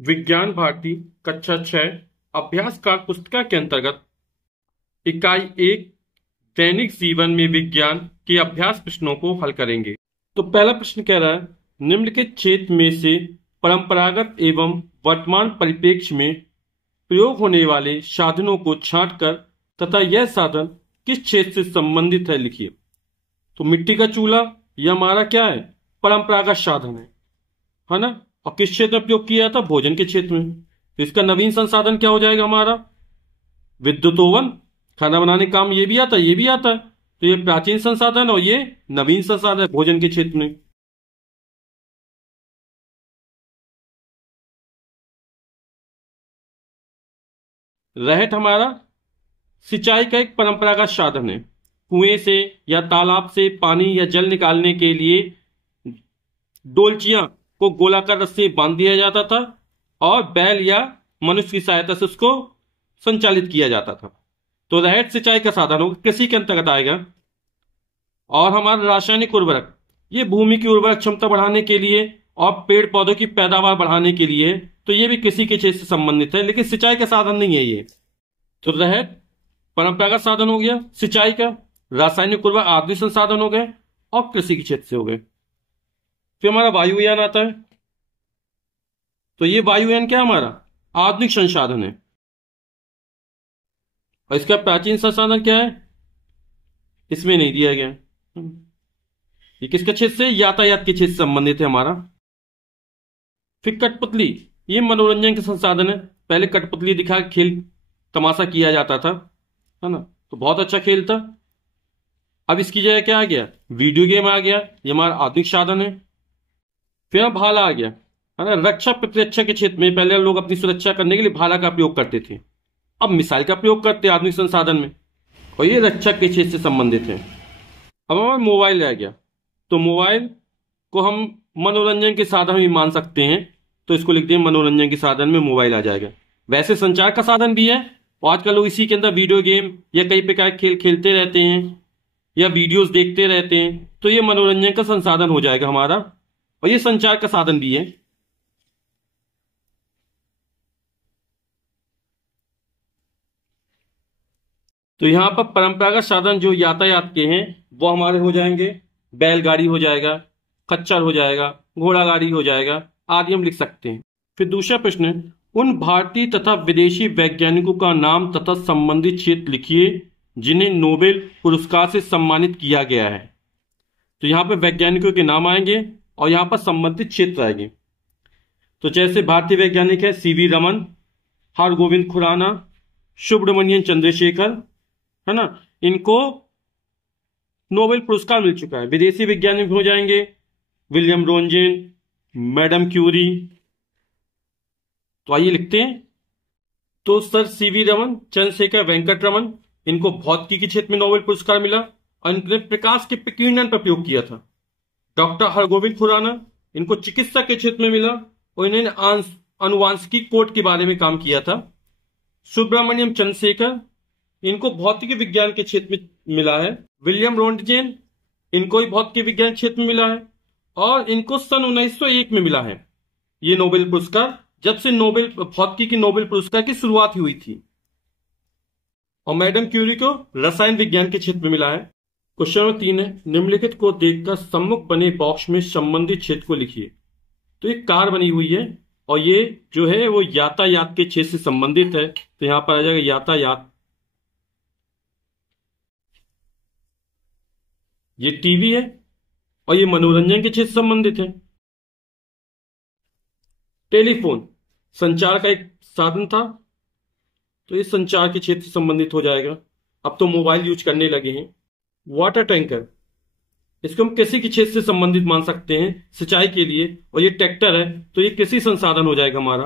विज्ञान भारती कक्षा 6 अभ्यास काल पुस्तिका के अंतर्गत इकाई 1 दैनिक जीवन में विज्ञान के अभ्यास प्रश्नों को हल करेंगे। तो पहला प्रश्न कह रहा है, निम्नलिखित क्षेत्र में से परंपरागत एवं वर्तमान परिप्रेक्ष्य में प्रयोग होने वाले साधनों को छांटकर तथा यह साधन किस क्षेत्र से संबंधित है लिखिए। तो मिट्टी का चूल्हा यह हमारा क्या है, परंपरागत साधन है ना। और किस क्षेत्र में प्रयोग किया जाता, भोजन के क्षेत्र में। तो इसका नवीन संसाधन क्या हो जाएगा हमारा, विद्युत ओवन, खाना बनाने काम ये भी आता है, ये भी आता है। तो ये प्राचीन संसाधन और ये नवीन संसाधन भोजन के क्षेत्र में। रहट हमारा सिंचाई का एक परंपरागत साधन है। कुएं से या तालाब से पानी या जल निकालने के लिए डोलचियां को गोलाकार रस्सी बांध दिया जाता था और बैल या मनुष्य की सहायता से उसको संचालित किया जाता था। तो रहट सिंचाई का साधन होगा, कृषि के अंतर्गत आएगा। और हमारा रासायनिक उर्वरक, ये भूमि की उर्वरक क्षमता बढ़ाने के लिए और पेड़ पौधों की पैदावार बढ़ाने के लिए, तो ये भी कृषि के क्षेत्र से संबंधित है, लेकिन सिंचाई का साधन नहीं है ये। तो रहट परंपरागत साधन हो गया सिंचाई का, रासायनिक उर्वरक आधुनिक संसाधन हो गए और कृषि के क्षेत्र से हो गए। फिर हमारा वायुयान आता है। तो ये वायुयान क्या हमारा आधुनिक संसाधन है। और इसका प्राचीन संसाधन क्या है, इसमें नहीं दिया गया। ये किसके क्षेत्र से, यातायात के क्षेत्र से संबंधित है हमारा। फिर कठपुतली, ये मनोरंजन के संसाधन है। पहले कठपुतली दिखा खेल तमाशा किया जाता था, है ना। तो बहुत अच्छा खेल था। अब इसकी जगह क्या आ गया, वीडियो गेम आ गया, ये हमारा आधुनिक साधन है। फिर भाला आ गया, है ना। रक्षा प्रतिरक्षा के क्षेत्र में पहले लोग अपनी सुरक्षा करने के लिए भाला का प्रयोग करते थे, अब मिसाइल का प्रयोग करते हैं आधुनिक संसाधन में, और ये रक्षा के क्षेत्र से संबंधित है। अब हमारा मोबाइल आ गया। तो मोबाइल को हम मनोरंजन के साधन भी मान सकते हैं, तो इसको लिख दें मनोरंजन के साधन में मोबाइल आ जाएगा। वैसे संचार का साधन भी है, और आजकल लोग इसी के अंदर वीडियो गेम या कई प्रकार के खेल खेलते रहते हैं या वीडियोस देखते रहते हैं, तो ये मनोरंजन का संसाधन हो जाएगा हमारा, और ये संचार का साधन भी है। तो यहां पर परंपरागत साधन जो यातायात के हैं वो हमारे हो जाएंगे, बैलगाड़ी हो जाएगा, खच्चर हो जाएगा, घोड़ा गाड़ी हो जाएगा, आदि हम लिख सकते हैं। फिर दूसरा प्रश्न, उन भारतीय तथा विदेशी वैज्ञानिकों का नाम तथा संबंधित क्षेत्र लिखिए जिन्हें नोबेल पुरस्कार से सम्मानित किया गया है। तो यहां पर वैज्ञानिकों के नाम आएंगे और यहां पर संबंधित क्षेत्र आएंगे। तो जैसे भारतीय वैज्ञानिक है सीवी रमन, हरगोविंद खुराना, सुब्रमण्यम चंद्रशेखर, है ना, इनको नोबेल पुरस्कार मिल चुका है। विदेशी वैज्ञानिक हो जाएंगे विलियम रोंजेन, मैडम क्यूरी। तो आइए लिखते हैं। तो सर सीवी रमन, चंद्रशेखर वेंकट रमन, इनको भौतिकी के क्षेत्र में नोबेल पुरस्कार मिला और इन्होंने प्रकाश के प्रकीर्णन पर प्रयोग किया था। डॉक्टर हरगोविंद खुराना, इनको चिकित्सा के क्षेत्र में मिला और इन्होंने अनुवांशिकी कोड के बारे में काम किया था। सुब्रमण्यम चंद्रशेखर, इनको भौतिकी विज्ञान के क्षेत्र में मिला है। विलियम रोंटजेन, इनको भी भौतिकी विज्ञान क्षेत्र में मिला है और इनको सन 1901 में मिला है ये नोबेल पुरस्कार, जब से नोबेल भौतिकी की नोबेल पुरस्कार की शुरुआत हुई थी। और मैडम क्यूरी को रसायन विज्ञान के क्षेत्र में मिला है। क्वेश्चन नंबर 3 है, निम्नलिखित को देखकर सम्मुख बने बॉक्स में संबंधित क्षेत्र को लिखिए। तो एक कार बनी हुई है और ये जो है वो यातायात के क्षेत्र से संबंधित है, तो यहां पर आ जाएगा यातायात। ये टीवी है और ये मनोरंजन के क्षेत्र से संबंधित है। टेलीफोन संचार का एक साधन था, तो ये संचार के क्षेत्र से संबंधित हो जाएगा। अब तो मोबाइल यूज करने लगे हैं। वाटर टैंकर, इसको हम कृषि के क्षेत्र से संबंधित मान सकते हैं सिंचाई के लिए, और ये ट्रैक्टर है तो ये कृषि संसाधन हो जाएगा हमारा।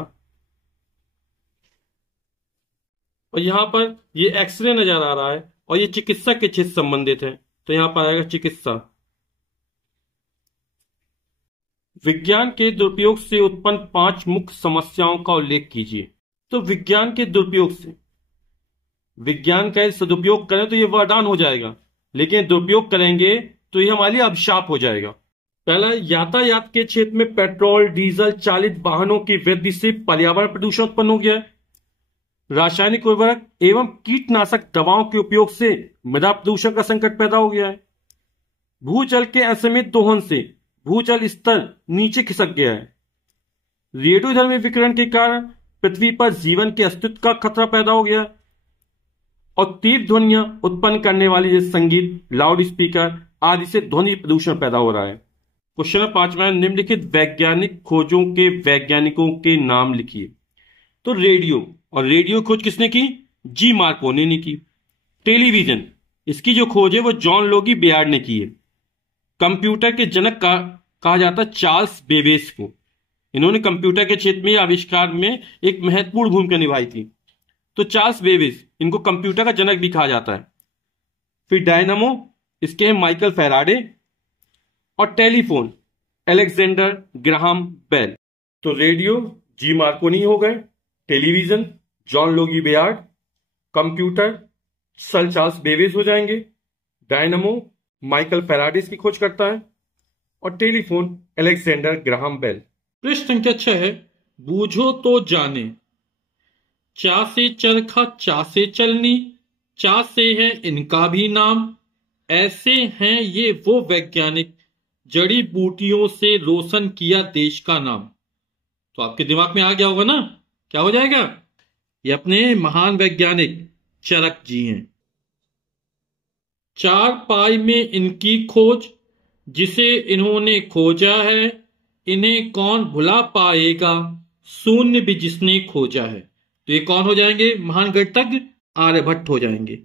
और यहां पर ये एक्सरे नजर आ रहा है और ये चिकित्सा के क्षेत्र से संबंधित है, तो यहां पर आएगा चिकित्सा। विज्ञान के दुरुपयोग से उत्पन्न 5 मुख्य समस्याओं का उल्लेख कीजिए। तो विज्ञान के दुरुपयोग से, विज्ञान का सदुपयोग करें तो ये वरदान हो जाएगा, लेकिन दुरुपयोग करेंगे तो ये हमारे लिए अभिशाप हो जाएगा। पहला, यातायात के क्षेत्र में पेट्रोल डीजल चालित वाहनों की वृद्धि से पर्यावरण प्रदूषण उत्पन्न हो गया है। रासायनिक उर्वरक एवं कीटनाशक दवाओं के उपयोग से मृदा प्रदूषण का संकट पैदा हो गया है। भूजल के असीमित दोहन से भूजल स्तर नीचे खिसक गया है। रेडियोधर्मी विकिरण के कारण पृथ्वी पर जीवन के अस्तित्व का खतरा पैदा हो गया। और तीव्र ध्वनियां उत्पन्न करने वाली जैसे संगीत, लाउड स्पीकर आदि से ध्वनि प्रदूषण पैदा हो रहा है। क्वेश्चन नंबर 5 निम्नलिखित वैज्ञानिक खोजों के वैज्ञानिकों के नाम लिखिए। तो रेडियो, और रेडियो खोज किसने की? जी मार्कोनी ने की। टेलीविजन, इसकी जो खोज है वो जॉन लोगी बेयार्ड ने की है। कंप्यूटर के जनक कहा जाता है चार्ल्स बेबेज को। इन्होंने कंप्यूटर के क्षेत्र में आविष्कार में एक महत्वपूर्ण भूमिका निभाई थी। तो चार्ल्स बेबेज, इनको कंप्यूटर का जनक भी कहा जाता है। फिर डायनामो, इसके हैं माइकल फैराडे। और टेलीफोन, अलेक्जेंडर ग्राहम बेल। तो रेडियो जी मार्कोनी हो गए, television John Logie Baird, computer sir Charles Babbage हो जाएंगे, डायनामो माइकल फैराडे इसकी खोज करता है, और टेलीफोन अलेक्जेंडर ग्राहम बेल। पृष्ठ संख्या 6 है, बूझो तो जाने। चा से चरखा चा से चलनी, चा से है इनका भी नाम, ऐसे हैं ये वो वैज्ञानिक जड़ी बूटियों से रोशन किया देश का नाम। तो आपके दिमाग में आ गया होगा ना, क्या हो जाएगा? ये अपने महान वैज्ञानिक चरक जी हैं। 4 पाई में इनकी खोज, जिसे इन्होंने खोजा है, इन्हें कौन भुला पाएगा, शून्य भी जिसने खोजा है। तो ये कौन हो जाएंगे? महान गणितज्ञ आर्यभट्ट हो जाएंगे।